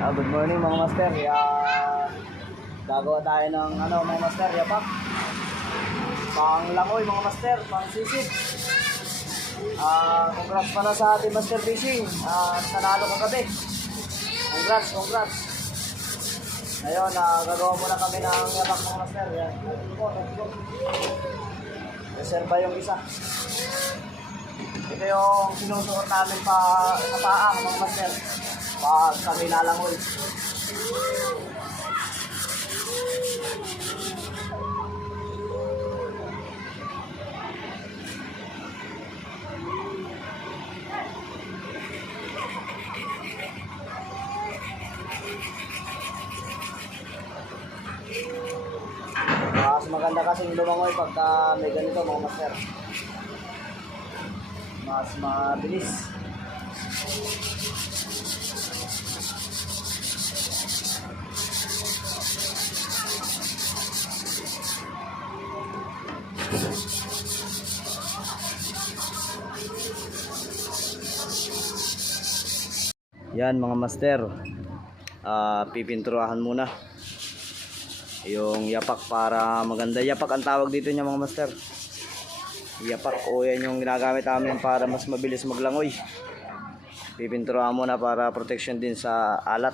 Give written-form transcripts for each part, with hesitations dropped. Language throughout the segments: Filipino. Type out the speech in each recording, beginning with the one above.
Good morning mga master. Gagawa tayo ng mga master, yapak. Pang langoy mga master, pang sisid. Congrats pala sa ating Master Fishing. Nanalo kagabi. Congrats. Ayun, gagawa muna kami ng yapak mga master. Yan. Let's go. Reserva yung isa. Ito yung sinusuot namin sa paa mga master. Pag kami lalangoy. Mas maganda kasing lumangoy pagka may ganito mga master. Mas mabilis. Yan mga master, pipinturahan muna yung yapak para maganda. Yapak ang tawag dito niya mga master. Yapak o yan yung ginagamit namin para mas mabilis maglangoy. Pipinturahan muna para protection din sa alat.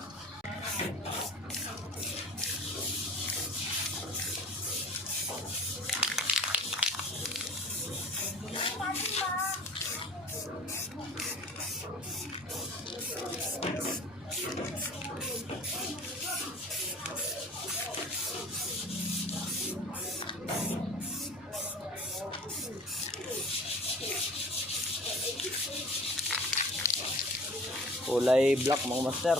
Kulay black mga master.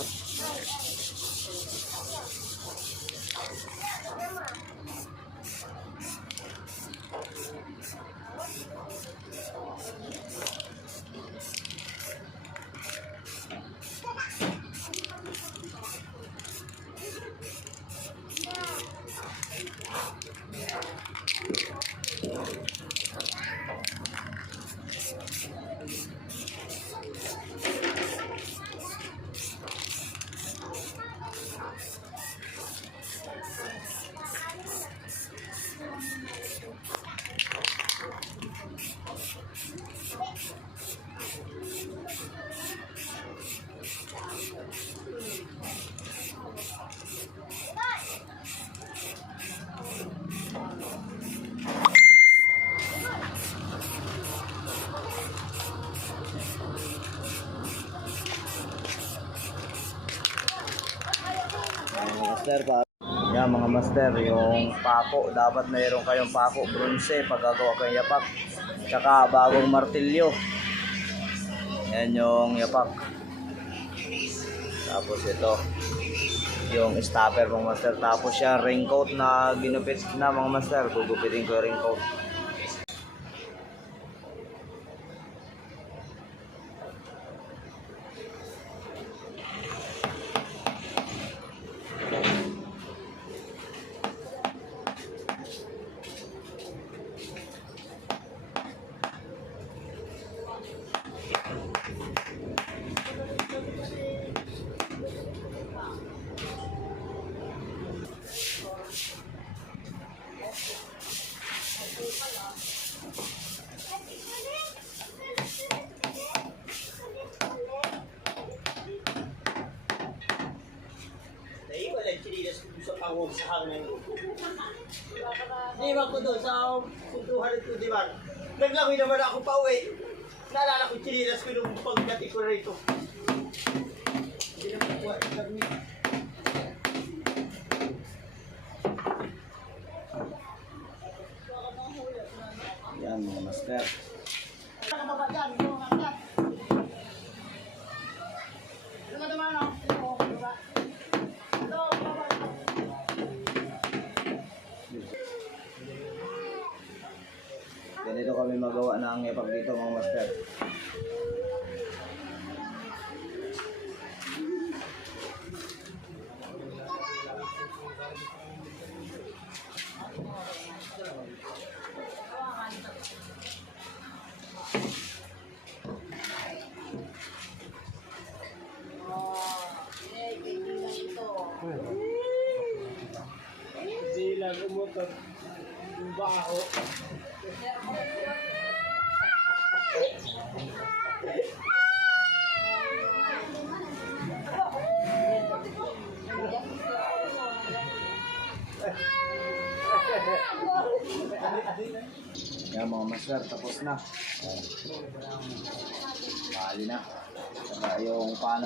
Yan mga master, yung pako, dapat mayroon kayong pako bronze pag gagawa kayong yapak, tsaka bagong martilyo. Yan yung yapak. Tapos ito yung stopper mga master. Tapos yan raincoat na ginupit na mga master. Gugupitin ko yung raincoat. Awog sa hangin. Iwan ko doon sa puntuhan at udiwan. Naglangoy naman ako pa uwi. Naalala ko chinilas ko nung pagkati ko rito. Hindi naman kuha. Yan mga master. Ganito kami magawa ng yapak dito mga master. yung motor. Yung baho. Yan mga master, tapos na. Bali na. Saka yung paano.